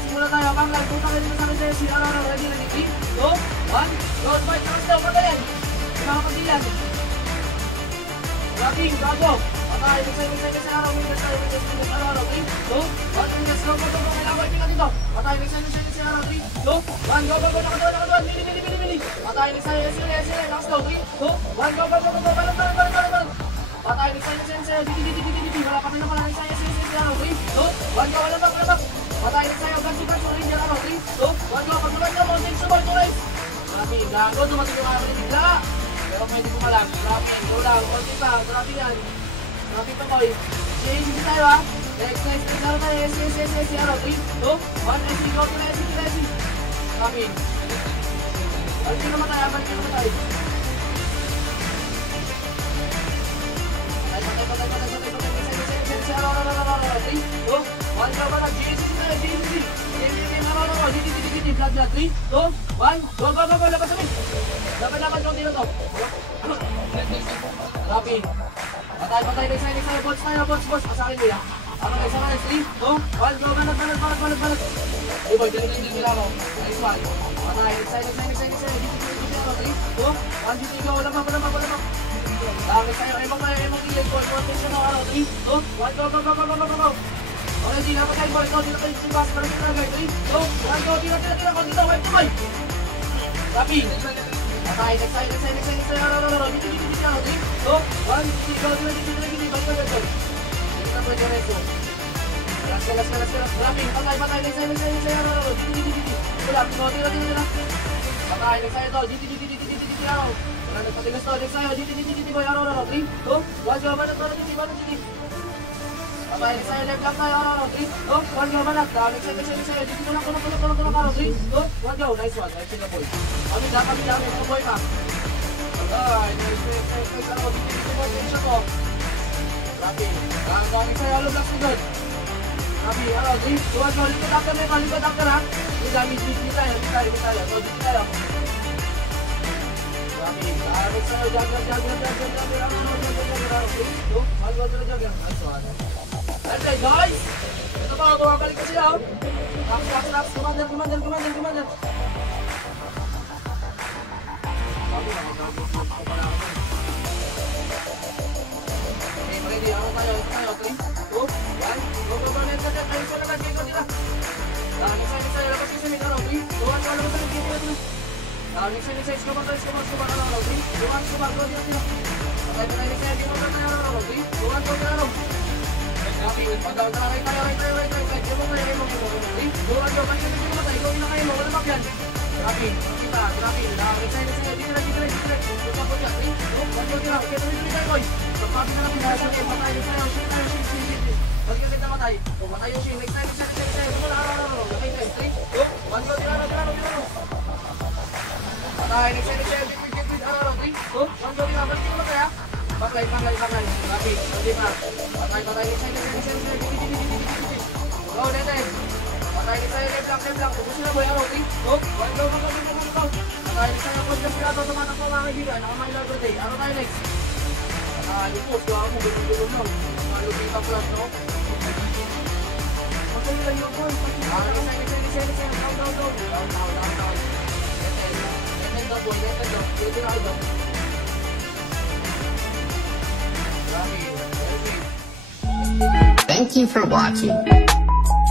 Simula tayo, Kang Live, punta kayo sa akin sa'yo, si Araro, ready, 3, 2, 1, go, fight, takas daw, patayan, mga kapilan, Rating, bago, patay, next sa Araro, minus tayo, minus Araro, 3, 2, 1, minus, go, kailangan ko ipingan dito, patay, next sa Araro, 3, 2, 1, go, nakatuan, mili, patay, next sa lakas daw, 3, 2, 1, go, balon, patay, next sa di, wala pa rin naman sa Araro, 3, 2, 1, go, balon, patay na sa'yo, gansipan sa rin yan, 3, 2, 1, go, pagkakas ka, mountain support, guys! Grabe, gago, dumating yung araw ni bigla! Pero pwede ko malang, grabe, go lang, konti pa, grabe yan. Grabe pa, boy. Sige tayo, ha? Next, laro tayo, SC, 3, 2, 1, SC, go, tila, SC. Grabe. Balik naman tayo. Patay, SC, 3, 2, 1, go, balag, GC, blood, 3, 2, 1, go, labas kami. Dapat konti na to. Grabe. Patay, next tayo, bots, pasakit mo yan. Ano guys, 3, 2, 1, go, balag. Hey boy, galing nila ako. Nice one. Patay, next tayo, 3, 2, 1, GT, go, wala pa. Dami tayo, emong iyan, contention ng 3, 2, 1, go. Okay, di na pa kayo, boy. Di na kayo sibas. Parang yun na, guys. 3, 2, 1, go. Tira. Dito, wait, tuloy. Tapi. Patay, next tayo. Dito. 3, 2, 1, go. Dito. Dito na pwede rin ito. Galas. Tapi, patay. Next tayo. Dito. Wala, tira. Patay, next tayo. Dito. Wala, nagpatigas to. Next tayo. Dito, boy. 3, 2, 1, go. Banat. Patay, sa'yo, left lang tayo, 3, 2, 1, go, manag, next sa'yo, dito lang, tulong, 3, 2, 1, go, nice one, nice sila, boy. Kami, ito, boy, pa. Ay, next, dito, boy, tension ko. Grabe, next sa'yo, alo, blocks mo doon. Grabe, 3, 2, 1, go, likod after, ha. May damage, dito tayo, so, dito tayo. Grabe, next sa'yo, jagger, 3, 2, 1, go, jagger, nice one. Okay guys, ito pa, bumabalik ka sila. Laps, commander. Okay, ready, ako tayo, 3, 2, 1, go, net, tayo sa lakas, dito nila. Next sa'yo, labas yung sumit, 3, 2, 1, go, labas yung dito. Next sa'yo, scuba, 3, 2, 1, go, dito. Okay, next sa'yo, dito tayo, 3, 2, 1, go, dito. Grabe, pag-taray tayo, right. Ewan mo, 3, 2, 1, go, balik na tayo, ikaw na kayo mo, wala bakyan. Grabe, next sa'yo, dito lang. Ito po dyan, 3, 2, 1, go, dito. Okay, tuloy tayo, boy. Pagpapi na namin, patay, next sa'yo, shit. Balik ka kita matay. Matay yung shit, next sa'yo, ito, okay, 3, 2, 1, go, dito. Patay, next sa'yo, 3, 2, 1, go, dito, balik ka matay, ha. Paglay. Grabe, hindi pa. Patay. Go, Nete. Patay sa'yo, left lang. Pupusin na, boy. 3, 2, 1, go. Patay sa'yo, podcast ka ito. Tumatakbo mga kaibigan. Nakamahila birthday. Ano tayo next? Lupos. Gawa mo, gulong lang. Mga lupita plus, no? Pagkali lang yung boy. Next. Down. Nete daw, boy. Dito na ako. Thank you for watching.